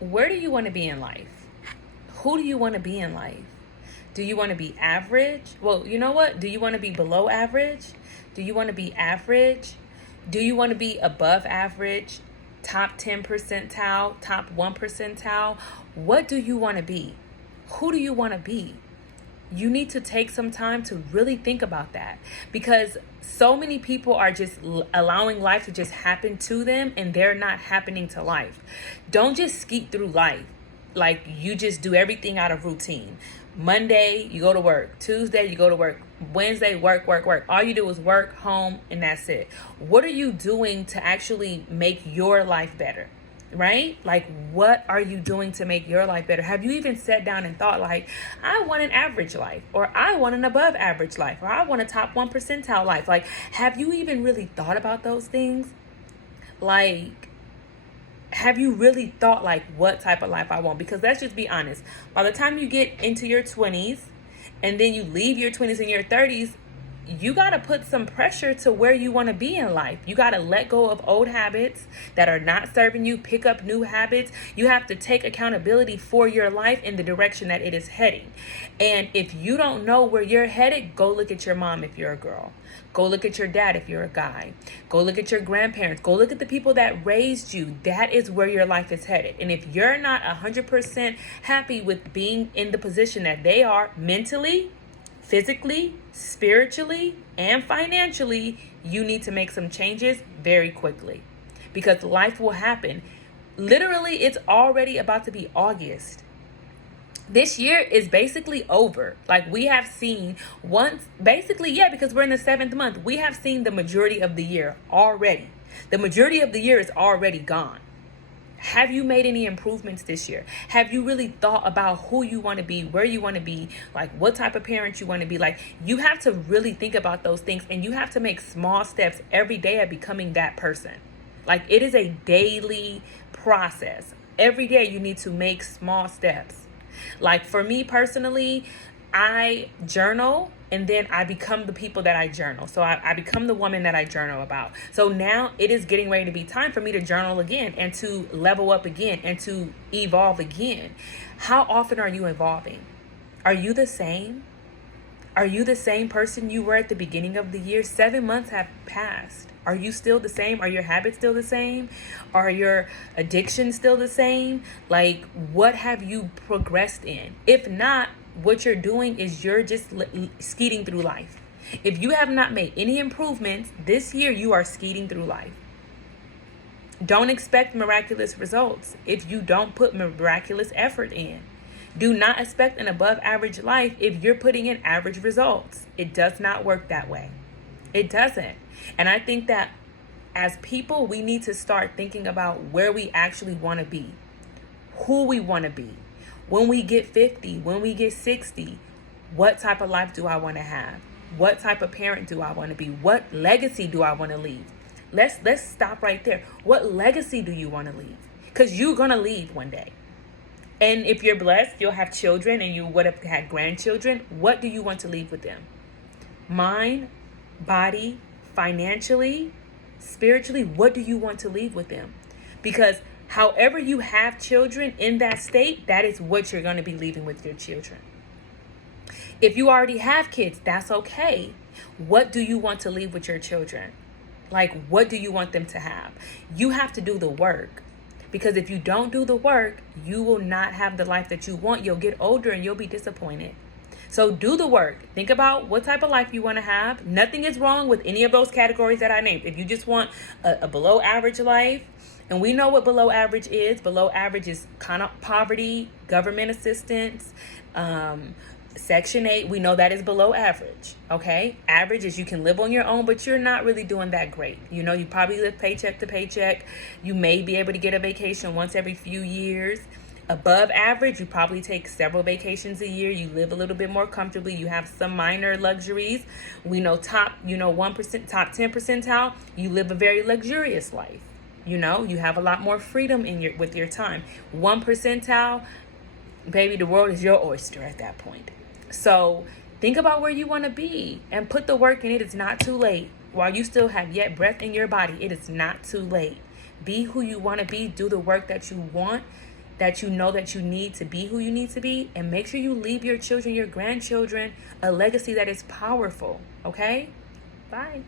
Where do you want to be in life? Who do you want to be in life? Do you want to be average? Well, you know what? Do you want to be below average? Do you want to be average? Do you want to be above average? Top 10 percentile? Top 1 percentile? What do you want to be? Who do you want to be? You need to take some time to really think about that, because so many people are just allowing life to just happen to them, and they're not happening to life. Don't just skeet through life like you just do everything out of routine. Monday, you go to work. Tuesday, you go to work. Wednesday, work, work, work. All you do is work, home, and that's it. What are you doing to actually make your life better? Right? Like, what are you doing to make your life better? Have you even sat down and thought, like, I want an average life, or I want an above average life, or I want a top 1 percentile life? Like, have you even really thought about those things? Like, have you really thought, like, what type of life I want? Because let's just be honest. By the time you get into your 20s, and then you leave your 20s and your 30s, you got to put some pressure to where you want to be in life. You got to let go of old habits that are not serving you, pick up new habits. You have to take accountability for your life in the direction that it is heading. And if you don't know where you're headed, go look at your mom if you're a girl. Go look at your dad if you're a guy. Go look at your grandparents. Go look at the people that raised you. That is where your life is headed. And if you're not 100% happy with being in the position that they are mentally, physically, spiritually, and financially, you need to make some changes very quickly, because life will happen. Literally, it's already about to be August. This year is basically over. Like, we have seen once, basically, yeah, because we're in the 7th month, we have seen the majority of the year already. The majority of the year is already gone. Have you made any improvements this year? Have you really thought about who you want to be, where you want to be, like what type of parent you want to be? Like, you have to really think about those things, and you have to make small steps every day at becoming that person. Like, it is a daily process. Every day you need to make small steps. Like, for me personally, I journal, and then I become the people that I journal. So I become the woman that I journal about. So now it is getting ready to be time for me to journal again, and to level up again, and to evolve again. How often are you evolving? Are you the same? Are you the same person you were at the beginning of the year? 7 months have passed. Are you still the same? Are your habits still the same? Are your addictions still the same? Like, what have you progressed in? If not, what you're doing is you're just skeeting through life. If you have not made any improvements this year, you are skeeting through life. Don't expect miraculous results if you don't put miraculous effort in. Do not expect an above average life if you're putting in average results. It does not work that way. It doesn't. And I think that as people, we need to start thinking about where we actually want to be, who we want to be. When we get 50, when we get 60, what type of life do I want to have? What type of parent do I want to be? What legacy do I want to leave? Let's stop right there. What legacy do you want to leave? Because you're going to leave one day. And if you're blessed, you'll have children, and you would have had grandchildren. What do you want to leave with them? Mind, body, financially, spiritually, what do you want to leave with them? Because however you have children in that state, that is what you're going to be leaving with your children. If you already have kids, that's okay. What do you want to leave with your children? Like, what do you want them to have? You have to do the work. Because if you don't do the work, you will not have the life that you want. You'll get older and you'll be disappointed. So do the work. Think about what type of life you want to have. Nothing is wrong with any of those categories that I named. If you just want a below average life, and we know what below average is. Below average is kind of poverty, government assistance, Section 8, we know that is below average, okay? Average is you can live on your own, but you're not really doing that great. You know, you probably live paycheck to paycheck. You may be able to get a vacation once every few years. Above average, you probably take several vacations a year. You live a little bit more comfortably. You have some minor luxuries. We know top, 1%, top 10 percentile, you live a very luxurious life. You know, you have a lot more freedom with your time. 1 percentile, baby, the world is your oyster at that point. So think about where you want to be and put the work in. It is not too late. While you still have yet breath in your body, it is not too late. Be who you want to be. Do the work that you want. that you know that you need to be who you need to be, and make sure you leave your children, your grandchildren, a legacy that is powerful. Okay? Bye.